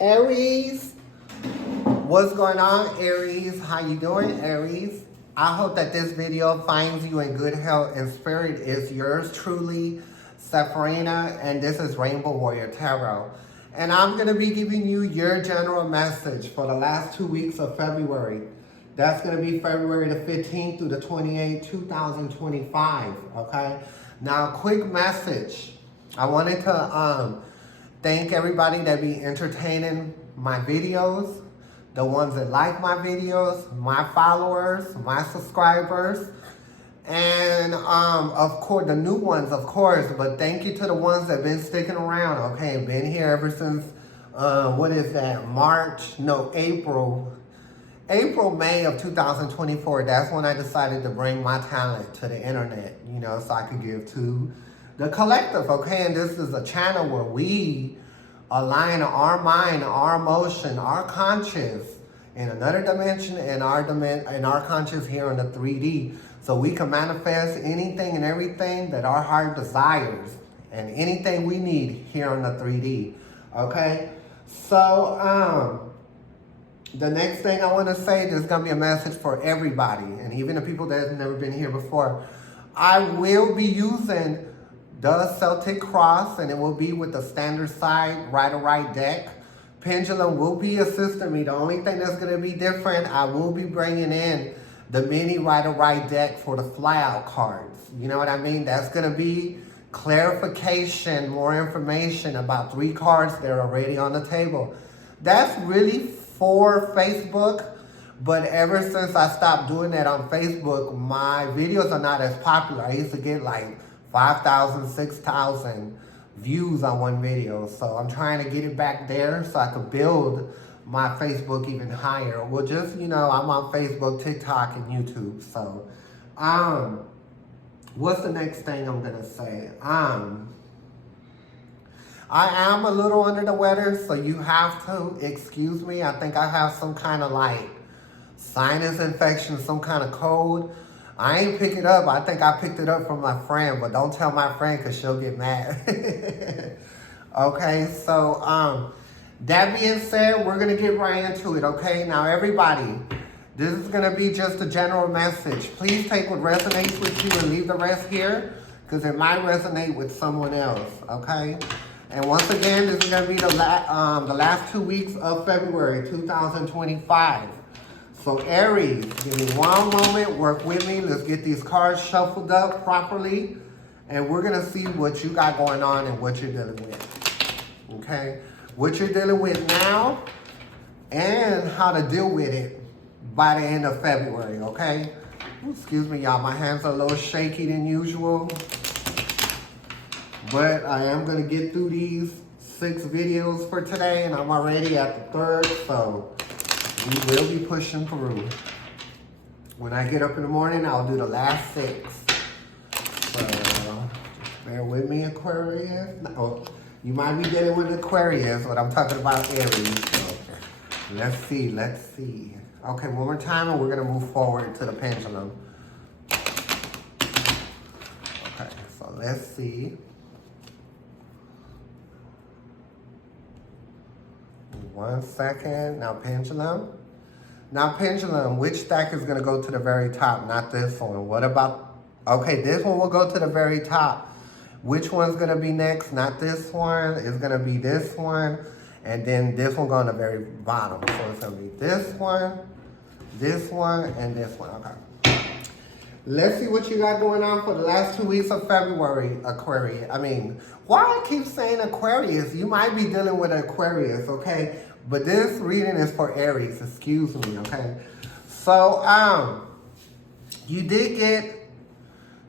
Aries, what's going on, Aries? How you doing, Aries? I hope that this video finds you in good health and spirit. Is yours truly, Sepharina, and this is Rainbow Warrior Tarot. And I'm going to be giving you your general message for the last 2 weeks of February. That's going to be February the 15th through the 28th, 2025, okay? Now, quick message. I wanted to thank everybody that be entertaining my videos, the ones that like my videos, my followers, my subscribers, and of course, the new ones, of course, but thank you to the ones that been sticking around, okay? Been here ever since, what is that, April, May of 2024, that's when I decided to bring my talent to the internet, you know, so I could give to the collective, okay? And this is a channel where we align our mind, our emotion, our conscious in another dimension and our conscious here in the 3D. So we can manifest anything and everything that our heart desires and anything we need here in the 3D, okay? So, the next thing I want to say, there's going to be a message for everybody, and even the people that have never been here before. I will be using the Celtic Cross, and it will be with the standard side right deck. Pendulum will be assisting me. The only thing that's going to be different, I will be bringing in the mini right deck for the flyout cards. You know what I mean? That's going to be clarification, more information about 3 cards that are already on the table. That's really for Facebook, but ever since I stopped doing that on Facebook, my videos are not as popular. I used to get like 5,000, 6,000 views on one video. So I'm trying to get it back there so I could build my Facebook even higher. Well, just, you know, I'm on Facebook, TikTok, and YouTube. So, what's the next thing I'm gonna say? I am a little under the weather, so you have to excuse me. I think I have some kind of like sinus infection, some kind of cold. I ain't pick it up. I think I picked it up from my friend, but don't tell my friend because she'll get mad. Okay, so that being said, we're going to get right into it, okay? Now, everybody, this is going to be just a general message. Please take what resonates with you and leave the rest here because it might resonate with someone else, okay? And once again, this is going to be the last 2 weeks of February 2025. So Aries, give me one moment, work with me. Let's get these cards shuffled up properly. And we're going to see what you got going on and what you're dealing with. Okay? What you're dealing with now and how to deal with it by the end of February, okay? Excuse me, y'all. My hands are a little shaky than usual. But I am going to get through these 6 videos for today, and I'm already at the 3rd, so we will be pushing through. When I get up in the morning, I'll do the last 6. So, bear with me, Aquarius. No, you might be dealing with Aquarius, but I'm talking about Aries. So, let's see. Okay, one more time, and we're going to move forward to the pendulum. Okay, so let's see. 1 second. Now pendulum, which stack is going to go to the very top? Not this one. What about, okay, this one will go to the very top. Which one's going to be next? Not this one. It's going to be this one. And then this one go on the very bottom. So it's going to be this one, and this one. Okay. Let's see what you got going on for the last 2 weeks of February, Aquarius. I mean, why I keep saying Aquarius? You might be dealing with Aquarius, okay? But this reading is for Aries, excuse me, okay? So, you did get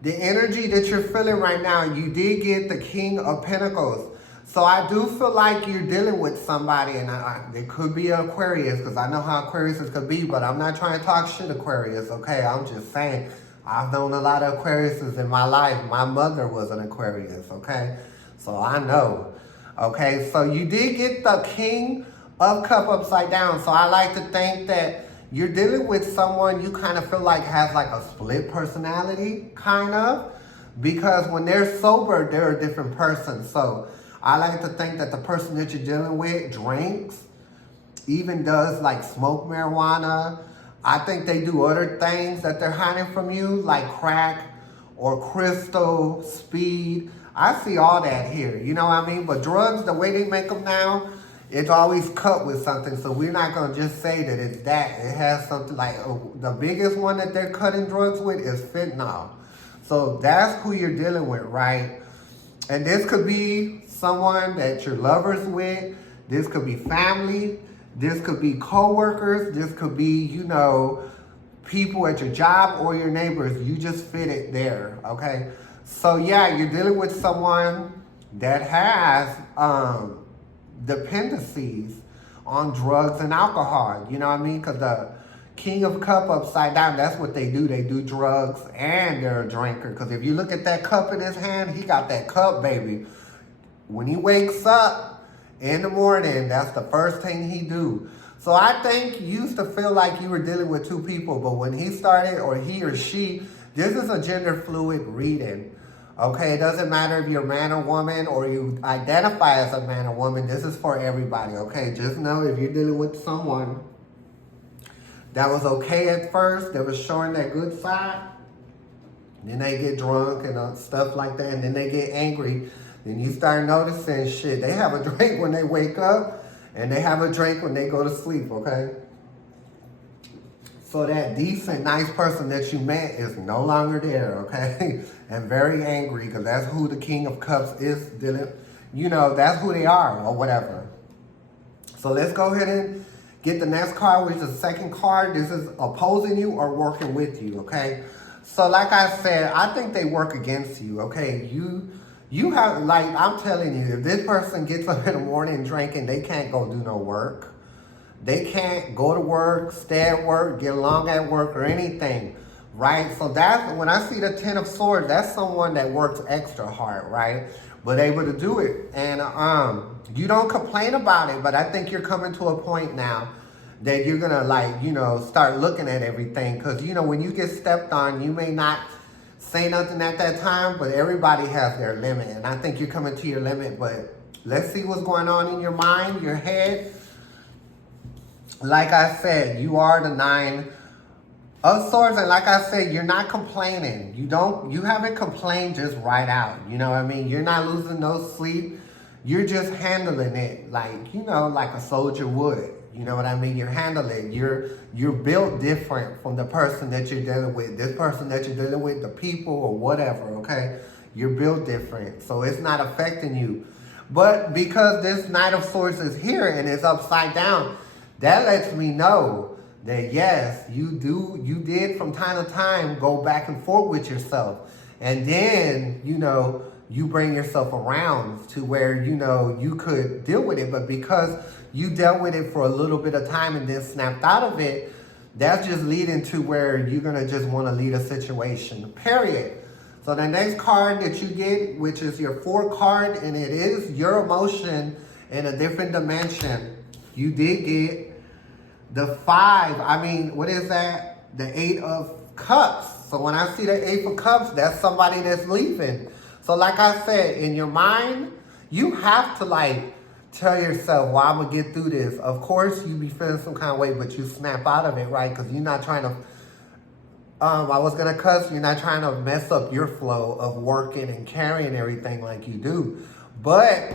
the energy that you're feeling right now. You did get the King of Pentacles. So I do feel like you're dealing with somebody, and it could be Aquarius, because I know how Aquarius could be, but I'm not trying to talk shit Aquarius, okay? I'm just saying, I've known a lot of Aquariuses in my life. My mother was an Aquarius, okay? So I know, okay? So you did get the King of Cup upside down. So I like to think that you're dealing with someone you kind of feel like has like a split personality, kind of. Because when they're sober, they're a different person. So I like to think that the person that you're dealing with drinks even does like smoke marijuana. I think they do other things that they're hiding from you, like crack or crystal, speed. I see all that here, you know what I mean? But drugs, the way they make them now, it's always cut with something. So we're not going to just say that it's that. It has something like, the biggest one that they're cutting drugs with is fentanyl. So that's who you're dealing with, right? And this could be someone that you're lovers with. This could be family. This could be co-workers. This could be, you know, people at your job or your neighbors. You just fit it there, okay? So yeah, you're dealing with someone that has dependencies on drugs and alcohol. You know what I mean? Because the King of Cup upside down, that's what they do. They do drugs and they're a drinker. Because if you look at that cup in his hand, he got that cup, baby. When he wakes up in the morning, that's the first thing he do. So I think you used to feel like you were dealing with two people, but when he started, or he or she, this is a gender fluid reading. Okay, it doesn't matter if you're a man or woman, or you identify as a man or woman. This is for everybody, okay? Just know if you're dealing with someone that was okay at first, that was showing that good side, then they get drunk and stuff like that, and then they get angry. Then you start noticing shit. They have a drink when they wake up, and they have a drink when they go to sleep, okay? So that decent, nice person that you met is no longer there, okay? And very angry, because that's who the King of Cups is dealing. You know, that's who they are, or whatever. So let's go ahead and get the next card, which is the second card. This is opposing you or working with you, okay? So like I said, I think they work against you, okay? You have, like, I'm telling you, if this person gets up in the morning drinking, they can't go do no work. They can't go to work, stay at work, get along at work, or anything, right? So that's, when I see the Ten of Swords, that's someone that works extra hard, right? But able to do it. And you don't complain about it, but I think you're coming to a point now that you're going to, like, you know, start looking at everything. Because, you know, when you get stepped on, you may not say nothing at that time, but everybody has their limit. And I think you're coming to your limit, but let's see what's going on in your mind, your head. Like I said, you are the Nine of Swords, and like I said, you're not complaining. You haven't complained just right out. You know what I mean? You're not losing no sleep. You're just handling it like, you know, like a soldier would. You know what I mean? You're handling it. You're built different from the person that you're dealing with. This person that you're dealing with, the people or whatever, okay? You're built different. So it's not affecting you. But because this Knight of Swords is here and it's upside down, that lets me know that yes, you did from time to time go back and forth with yourself. And then, you know, you bring yourself around to where, you know, you could deal with it. But because you dealt with it for a little bit of time and then snapped out of it, that's just leading to where you're going to just want to lead a situation, period. So the next card that you get, which is your 4th card, and it is your emotion in a different dimension. You did get the 5. I mean, what is that? The 8 of Cups. So when I see the 8 of Cups, that's somebody that's leaving. So like I said, in your mind, you have to like tell yourself, well, I'm going to get through this. Of course, you be feeling some kind of way, but you snap out of it, right? Because you're not trying to, I was going to cuss, you're not trying to mess up your flow of working and carrying everything like you do. But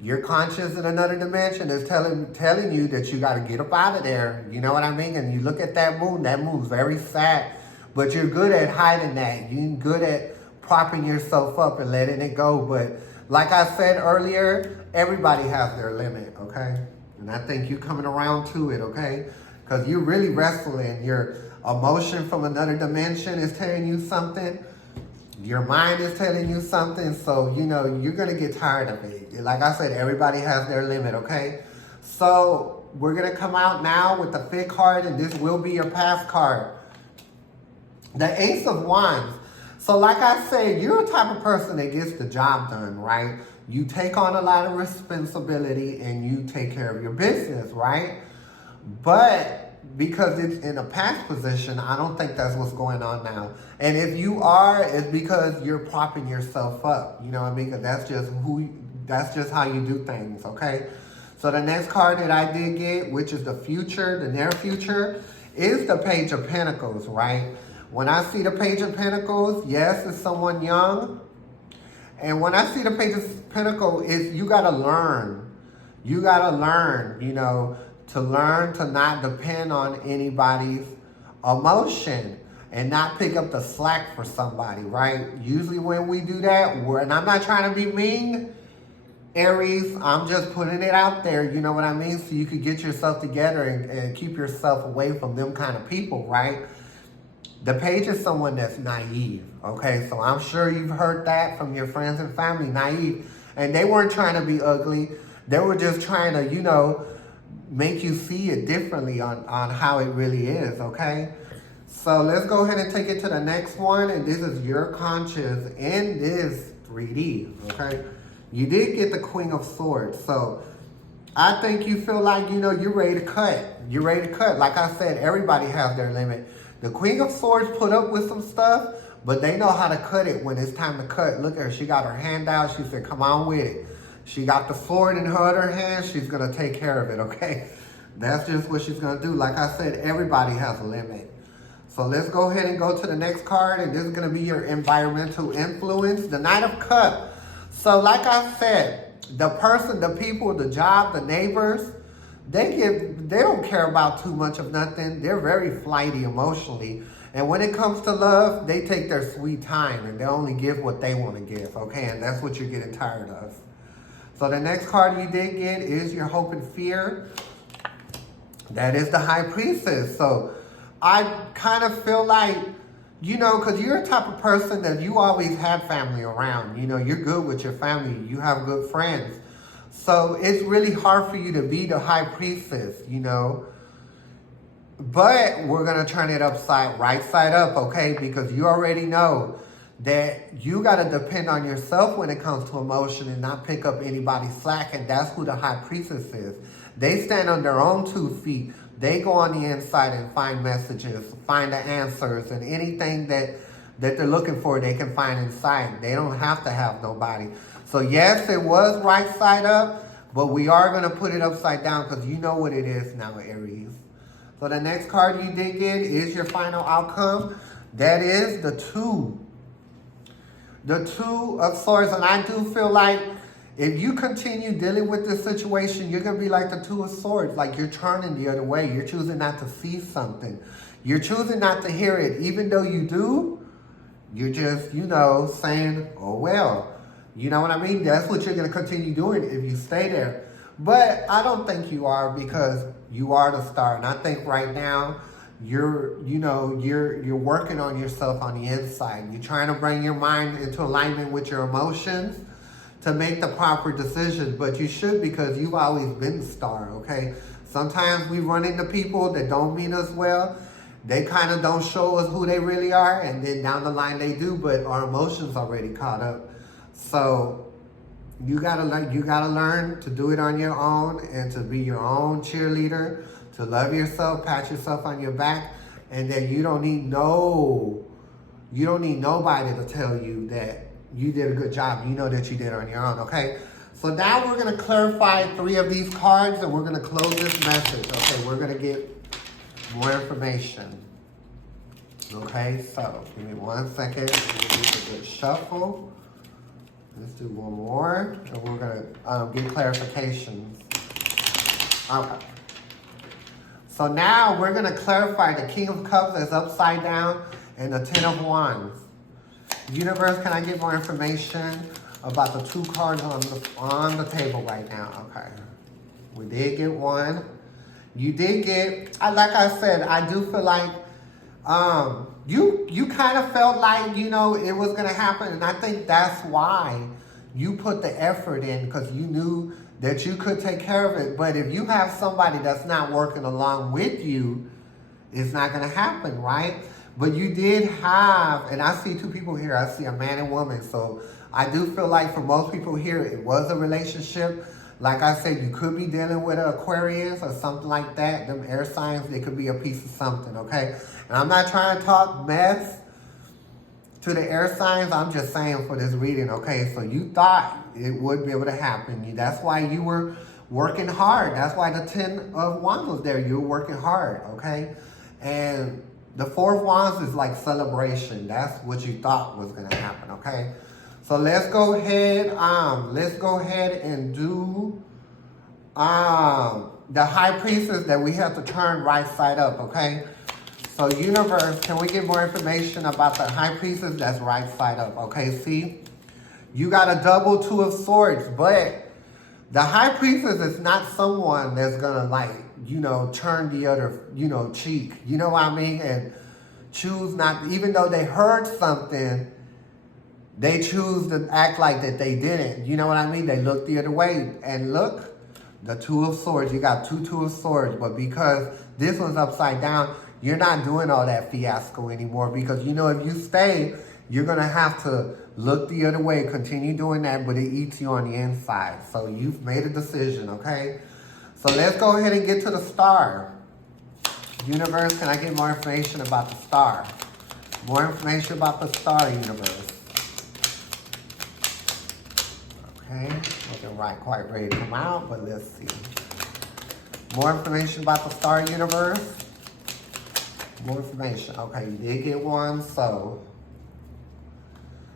your conscience in another dimension is telling you that you got to get up out of there. You know what I mean? And you look at that moon's very sad. But you're good at hiding that. You're good at propping yourself up and letting it go. But like I said earlier, everybody has their limit, okay? And I think you're coming around to it, okay? Because you're really wrestling. Your emotion from another dimension is telling you something. Your mind is telling you something. So, you know, you're going to get tired of it. Like I said, everybody has their limit, okay? So we're going to come out now with the 5th card, and this will be your past card. The Ace of Wands. So like I said, you're a type of person that gets the job done, right? You take on a lot of responsibility and you take care of your business, right? But because it's in a past position, I don't think that's what's going on now. And if you are, it's because you're propping yourself up. You know what I mean? Because that's just how you do things, okay? So the next card that I did get, which is the future, the near future, is the Page of Pentacles, right? When I see the Page of Pentacles, yes, it's someone young. And when I see the Page of Pentacles, you got to learn. You got to learn, to learn to not depend on anybody's emotion and not pick up the slack for somebody, right? Usually when we do that, and I'm not trying to be mean, Aries, I'm just putting it out there, you know what I mean? So you could get yourself together and keep yourself away from them kind of people, right? The Page is someone that's naive, okay? So I'm sure you've heard that from your friends and family, naive. And they weren't trying to be ugly. They were just trying to, make you see it differently on how it really is, okay? So let's go ahead and take it to the next one. And this is your conscious in this 3D, okay? You did get the Queen of Swords. So I think you feel like, you're ready to cut. You're ready to cut. Like I said, everybody has their limit. The Queen of Swords put up with some stuff, but they know how to cut it when it's time to cut. Look at her. She got her hand out. She said, come on with it. She got the sword in her other hand. She's going to take care of it, okay? That's just what she's going to do. Like I said, everybody has a limit. So let's go ahead and go to the next card. And this is going to be your environmental influence. The Knight of Cups. So like I said, the person, the people, the job, the neighbors, they don't care about too much of nothing. They're very flighty emotionally. And when it comes to love, they take their sweet time and they only give what they want to give, okay? And that's what you're getting tired of. So the next card you did get is your Hope and Fear. That is the High Priestess. So I kind of feel like, because you're a type of person that you always have family around. You're good with your family. You have good friends. So it's really hard for you to be the High Priestess, But we're going to turn it right side up, okay? Because you already know that you got to depend on yourself when it comes to emotion and not pick up anybody's slack. And that's who the High Priestess is. They stand on their own 2 feet. They go on the inside and find messages, find the answers, and anything that they're looking for, they can find inside. They don't have to have nobody. So yes, it was right side up, but we are going to put it upside down because you know what it is now, Aries. So the next card you did get is your final outcome. That is the 2. The 2 of Swords. And I do feel like if you continue dealing with this situation, you're going to be like the 2 of Swords. Like you're turning the other way. You're choosing not to see something. You're choosing not to hear it. Even though you do, you're just, saying, oh, well. You know what I mean? That's what you're going to continue doing if you stay there. But I don't think you are because you are the star. And I think right now you're working on yourself on the inside. You're trying to bring your mind into alignment with your emotions to make the proper decisions, but you should because you've always been the star, okay? Sometimes we run into people that don't mean us well. They kind of don't show us who they really are, and then down the line they do, but our emotions already caught up. So you gotta learn to do it on your own and to be your own cheerleader, to love yourself, pat yourself on your back, and that you don't need nobody to tell you that you did a good job. You know that you did it on your own, okay? So now we're going to clarify 3 of these cards and we're going to close this message, okay? We're going to get more information, okay? So give me 1 second. We're going to do a good shuffle. Let's do one more and we're going to get clarifications. Okay. So now we're going to clarify the King of Cups is upside down and the 10 of Wands. Universe, can I get more information about the 2 cards on the table right now? Okay. We did get 1. You did get, like I said, I do feel like you kind of felt like, it was going to happen. And I think that's why you put the effort in because you knew that you could take care of it. But if you have somebody that's not working along with you, it's not going to happen, right? But you did have, and I see 2 people here. I see a man and woman. So I do feel like for most people here, it was a relationship. Like I said, you could be dealing with an Aquarius or something like that. Them air signs, they could be a piece of something, okay? And I'm not trying to talk mess to the air signs. I'm just saying for this reading, okay? So you thought it would be able to happen. That's why you were working hard. That's why the 10 of Wands was there. You're working hard, okay? And the 4 of Wands is like celebration. That's what you thought was going to happen, okay? So let's go ahead and do the High Priestess that we have to turn right side up, okay? So universe, can we get more information about the High Priestess that's right side up, okay? See, you got a double 2 of Swords, but the High Priestess is not someone that's gonna like, you know, turn the other, you know, cheek. You know what I mean? And choose not, even though they heard something, they choose to act like that they didn't. You know what I mean? They look the other way. And look, the 2 of Swords. You got 2 of Swords. But because this one's upside down, you're not doing all that fiasco anymore. Because, you know, if you stay, you're going to have to look the other way. Continue doing that, but it eats you on the inside. So you've made a decision, okay? So let's go ahead and get to the star. Universe, can I get more information about the star? More information about the star, universe. Okay, looking right, quite ready to come out, but let's see. More information about the star, universe. More information. Okay, you did get one, so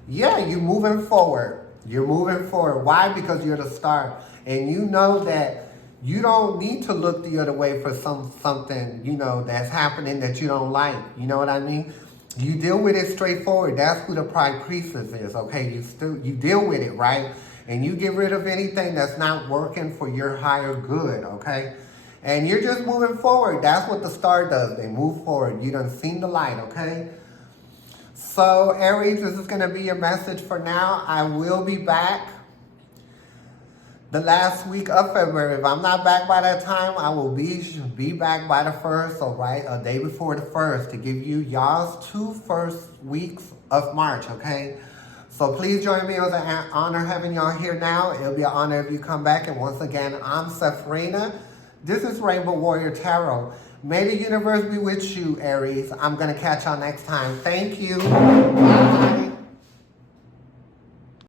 yeah, you're moving forward. You're moving forward. Why? Because you're the star, and you know that you don't need to look the other way for something, you know, that's happening that you don't like. You know what I mean? You deal with it straightforward. That's who the Pride Priestess is, okay? You deal with it, right? And you get rid of anything that's not working for your higher good, okay? And you're just moving forward. That's what the star does. They move forward. You done seen the light, okay? So, Aries, this is going to be your message for now. I will be back the last week of February. If I'm not back by that time, I will be back by the 1st, or right, a day before the 1st, to give you y'all's 2 first weeks of March, okay? So please join me. It was an honor having y'all here now. It'll be an honor if you come back. And once again, I'm Sepharina. This is Rainbow Warrior Tarot. May the universe be with you, Aries. I'm going to catch y'all next time. Thank you. Bye.